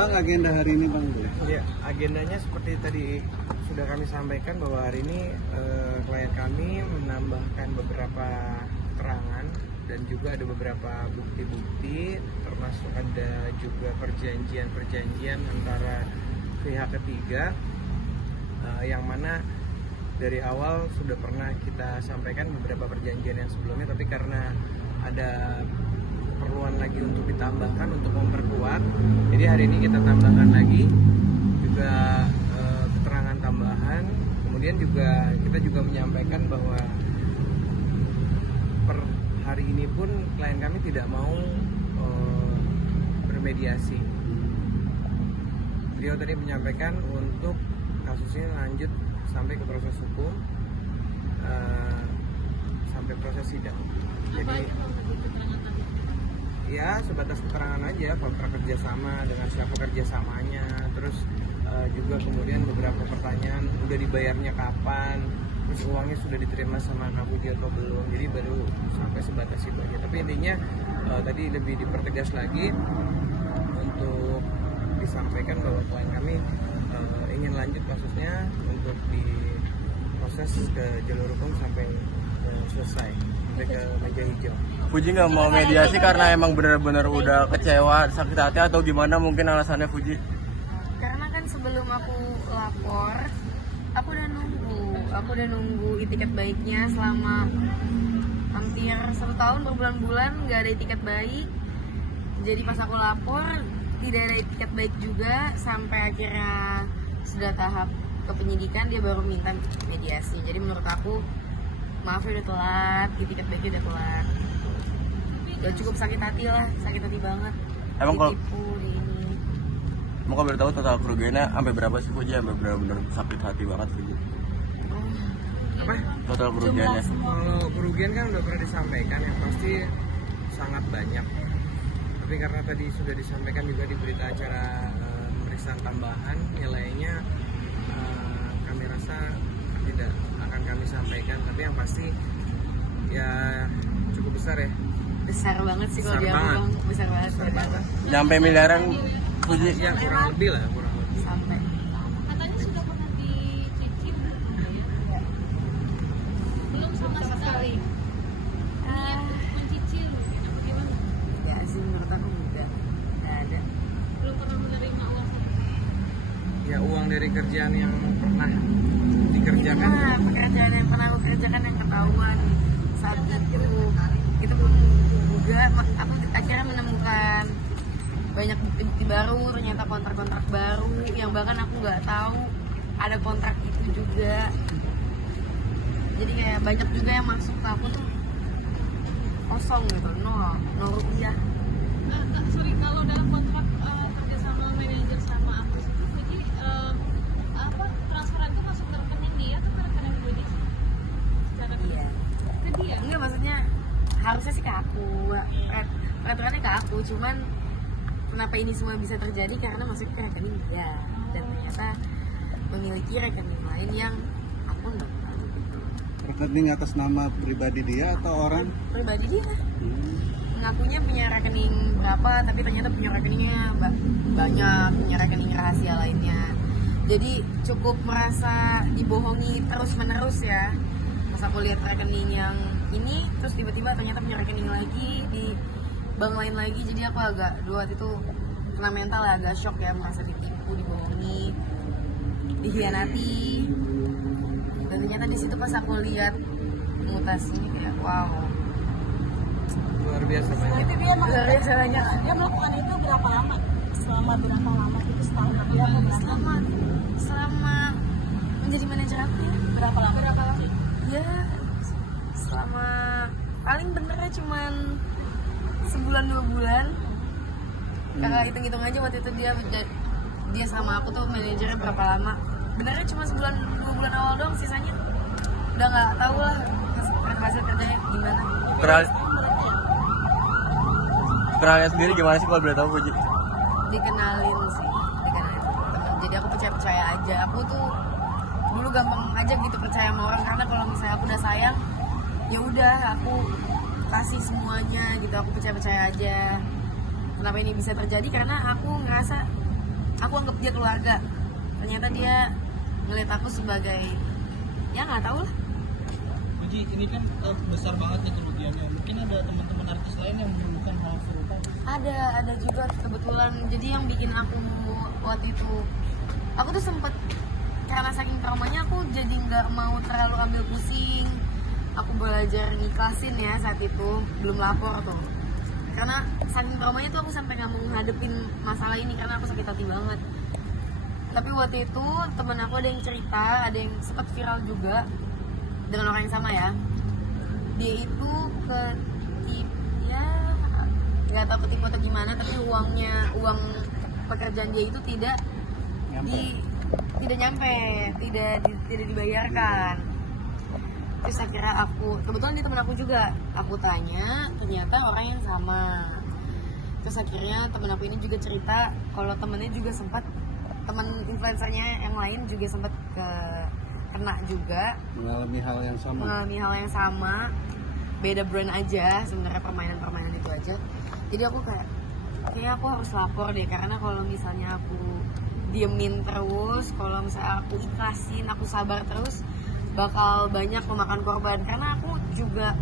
Bang, agenda hari ini Bang boleh? Ya, agendanya seperti tadi sudah kami sampaikan bahwa hari ini klien kami menambahkan beberapa keterangan dan juga ada beberapa bukti-bukti, termasuk ada juga perjanjian antara pihak ketiga yang mana dari awal sudah pernah kita sampaikan beberapa perjanjian yang sebelumnya, tapi karena ada keperluan lagi untuk ditambahkan untuk memperkuat, jadi hari ini kita tambahkan lagi juga keterangan tambahan. Kemudian juga kita juga menyampaikan bahwa per hari ini pun klien kami tidak mau bermediasi. Beliau tadi menyampaikan untuk kasusnya lanjut sampai ke proses hukum, sampai proses sidang. Jadi ya sebatas keterangan aja, kontrak kerjasama, dengan siapa kerjasamanya, terus juga kemudian beberapa pertanyaan, udah dibayarnya kapan, terus uangnya sudah diterima sama Kak Puji atau belum. Jadi baru sampai sebatas itu aja. Tapi intinya tadi lebih dipertegas lagi untuk disampaikan bahwa klien kami ingin lanjut kasusnya untuk diproses ke jalur hukum sampai selesai, sampai ke meja hijau. Puji nggak mau mediasi karena emang benar-benar udah kecewa, sakit hati atau gimana mungkin alasannya Puji? Karena kan sebelum aku lapor, aku udah nunggu itikat baiknya selama hampir 1 tahun berbulan-bulan nggak ada itikat baik. Jadi pas aku lapor tidak ada itikat baik juga, sampai akhirnya sudah tahap kepenyidikan dia baru minta mediasi. Jadi menurut aku maaf ya udah telat, itikat baiknya udah telat. Udah cukup sakit hati lah, sakit hati banget. Emang kalau ditipu di ini. Emang kalau boleh tahu total kerugiannya sampai berapa sih Puji? Sampai benar-benar sakit hati banget Puji. Apa? Total kerugiannya. Kalau kerugian kan udah pernah disampaikan, yang pasti sangat banyak. Tapi karena tadi sudah disampaikan juga di berita acara pemeriksaan tambahan, nilainya kami rasa tidak akan kami sampaikan. Tapi yang pasti ya cukup besar ya. Besar banget sih kalau Besar dia banget. ngomong, besar banget. Besar banget. Nyampe miliaran Puji. Ya kurang lebih lah, kurang lebih. Sampai. Katanya sudah pernah dicicil belum sama sekali niat untuk mencicil apa gimana? Ya sih menurut aku enggak ada. Belum pernah menerima uang sama Ya uang dari kerjaan yang pernah dikerjakan. Nah, pekerjaan yang pernah aku kerjakan yang ketahuan saat itu belum juga. Aku akhirnya menemukan banyak bukti-bukti baru, ternyata kontrak-kontrak baru yang bahkan aku nggak tahu ada kontrak itu juga. Jadi kayak banyak juga yang masuk ke aku tuh kosong gitu, nol rupiah. sorry, kalau dalam kontrak kerja sama manajer sama aku itu jadi apa transferan itu masuk ke rekening dia atau ke rekening gue dia secara Iya. ke dia? Enggak, maksudnya harusnya sih ke aku, peraturannya ke aku, cuman kenapa ini semua bisa terjadi karena masuk ke rekening dia dan ternyata memiliki rekening lain yang aku nggak tahu gitu. Rekening atas nama pribadi dia atau orang? Pribadi dia ngakunya punya rekening berapa, tapi ternyata punya rekeningnya banyak, punya rekening rahasia lainnya. Jadi cukup merasa dibohongi terus menerus ya. Pas aku lihat rekening yang ini, terus tiba-tiba ternyata punya rekening lagi di bank lain lagi. Jadi aku agak itu kena mental ya, agak shock ya, merasa ditipu, dibohongi, dikhianati. Dan ternyata di situ pas aku lihat mutasinya kayak wow, Luar biasa banyak. Itu dia luar biasa banyak. dia melakukan itu berapa lama? Selama berapa lama? Itu setahun lebih atau berapa? Selama menjadi manajer aku ya, Berapa lama? ya selama paling benernya cuman sebulan 2 bulan. Kakak hitung-hitung aja waktu itu dia sama aku tuh manajernya berapa lama. Benernya cuma sebulan 2 bulan awal doang, sisanya udah nggak tahu lah hasil kerjanya gimana. Kenalnya sendiri gimana sih kalau boleh tahu Puji? Dikenalin sih, dikenalin temen. Jadi aku percaya aja. Aku tuh dulu gampang aja gitu percaya sama orang, karena kalau misalnya aku udah sayang ya udah aku kasih semuanya gitu, aku percaya aja. Kenapa ini bisa terjadi? Karena aku ngerasa aku anggap dia keluarga. Ternyata dia ngeliat aku sebagai ya nggak tahu lah. Puji, ini kan besar banget ya kerugiannya. Mungkin ada teman-teman artis lain yang menemukan hal serupa. Ada juga kebetulan. Jadi yang bikin aku waktu itu, aku tuh sempet karena saking traumanya aku jadi nggak mau terlalu ambil pusing. Aku belajar ngikhlasin ya saat itu, belum lapor tuh. Karena saking traumanya tuh aku sampai nggak mau ngadepin masalah ini karena aku sakit hati banget. Tapi waktu itu temen aku ada yang cerita, ada yang sempat viral juga dengan orang yang sama ya. Dia itu ya nggak tahu ketipu atau gimana, tapi uang pekerjaan dia itu tidak nyampe, tidak dibayarkan. Terus akhirnya kebetulan dia temen aku juga, aku tanya, ternyata orang yang sama. Terus akhirnya temen aku ini juga cerita kalau temennya juga sempat, temen influencernya yang lain juga sempat kena juga, mengalami hal yang sama. Beda brand aja sebenarnya, permainan itu aja. Jadi aku kayaknya aku harus lapor deh, karena kalau misalnya aku diemin terus, kalau misalnya aku ikhlasin, aku sabar terus, bakal banyak memakan korban. Karena aku juga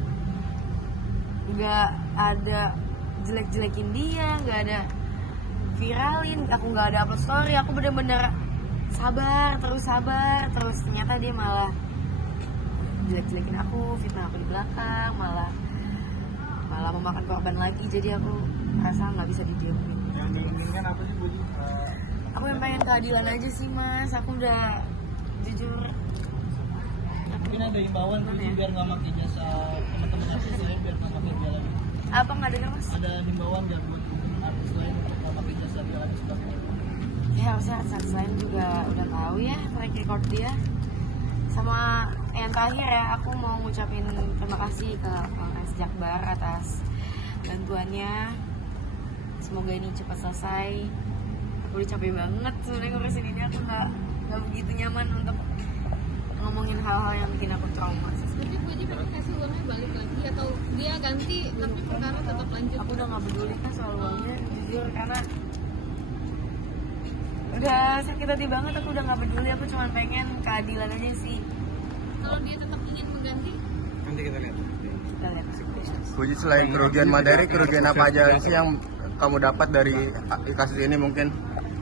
nggak ada jelek-jelekin dia, nggak ada viralin, aku nggak ada upload story, aku bener-bener sabar terus. Ternyata dia malah jelek-jelekin aku, fitnah aku di belakang, malah memakan korban lagi. Jadi aku rasa nggak bisa didiemin. Yang diinginkan apa sih, Puji? Aku yang pengen keadilan aja sih mas, aku udah jujur. Mungkin ada himbauan Puji biar nggak makin jasa teman-teman artis lain, biar nggak makin dia lagi. Apa nggak dengar mas? Ada himbauan nggak buat teman artis lain untuk nggak makin jasa dia lagi seperti itu? Ya harusnya artis lain juga udah tahu ya track record dia. Sama yang terakhir ya, aku mau ngucapin terima kasih ke Polres Jakbar atas bantuannya. Semoga ini cepat selesai. Aku udah capek banget sebenarnya ngurusin ini, aku nggak begitu nyaman untuk ngomongin hal-hal yang bikin aku trauma. Berarti Puji pengen kasih uangnya balik lagi atau dia ganti tapi perkara tetap lanjut? Aku udah nggak peduli kan soal uangnya, jujur, karena udah sakit hati banget. Aku udah nggak peduli, aku cuma pengen keadilan aja sih. Kalau dia tetap ingin mengganti, Nanti kita lihat. Kita lihat. Puji, selain kerugian materi, kerugian apa aja sih yang kamu dapat dari kasus ini mungkin?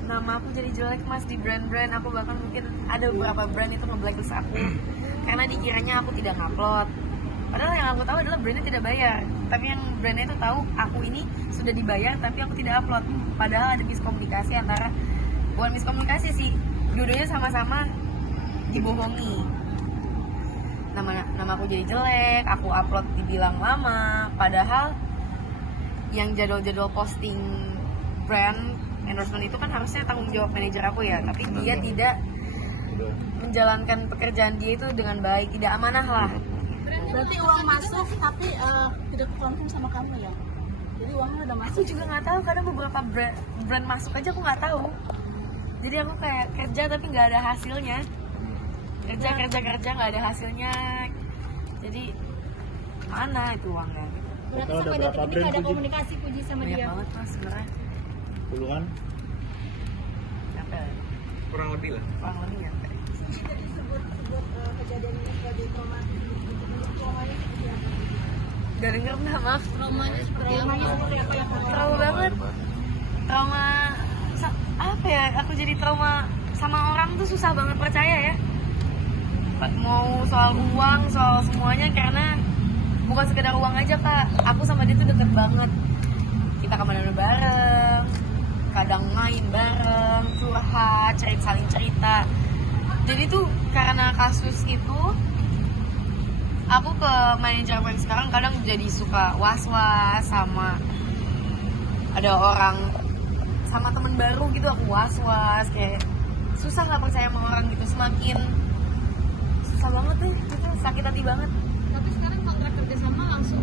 Nama aku jadi jelek mas di brand-brand. Aku bahkan mungkin ada beberapa brand itu nge-blacklist aku karena dikiranya aku tidak ngupload. Padahal yang aku tahu adalah brandnya tidak bayar, tapi yang brandnya itu tahu aku ini sudah dibayar tapi aku tidak upload. Padahal ada miskomunikasi antara, bukan miskomunikasi sih, dua-duanya sama-sama dibohongi. Nama aku jadi jelek, aku upload dibilang lama, padahal yang jadwal-jadwal posting brand endorsement itu kan harusnya tanggung jawab manajer aku ya, tapi dia tidak menjalankan pekerjaan dia itu dengan baik, tidak amanah lah. Berarti uang masuk tapi tidak confirm sama kamu ya? Jadi uangnya udah masuk. Aku juga nggak tahu, kadang beberapa brand masuk aja aku nggak tahu. Jadi aku kayak kerja tapi nggak ada hasilnya, kerja nggak ada hasilnya. Jadi mana itu uangnya? berarti sampai detik ini nggak ada komunikasi Puji sama Banyak dia. banget mas sebenarnya. Puluhan? Nyampe, Kurang lebih lah. kurang lebih nyampe. Jadi sebut kejadian ini sebagai trauma. Traumanya seperti apa? Gak denger nah maaf. Traumanya seperti apa? Seperti apa yang Trauma banget. Trauma apa ya? Aku jadi trauma sama orang tuh susah banget percaya ya. Mau soal uang, soal semuanya, karena bukan sekedar uang aja kak. Aku sama dia tuh deket banget. Kita kemana-mana bareng, kadang main bareng, curhat, saling cerita. Jadi tuh karena kasus itu, aku ke manajer aku yang sekarang kadang jadi suka was-was sama ada orang, sama temen baru gitu aku was-was, kayak susah nggak percaya sama orang gitu, semakin susah banget deh, gitu, sakit hati banget. Tapi sekarang kontrak kerjasama langsung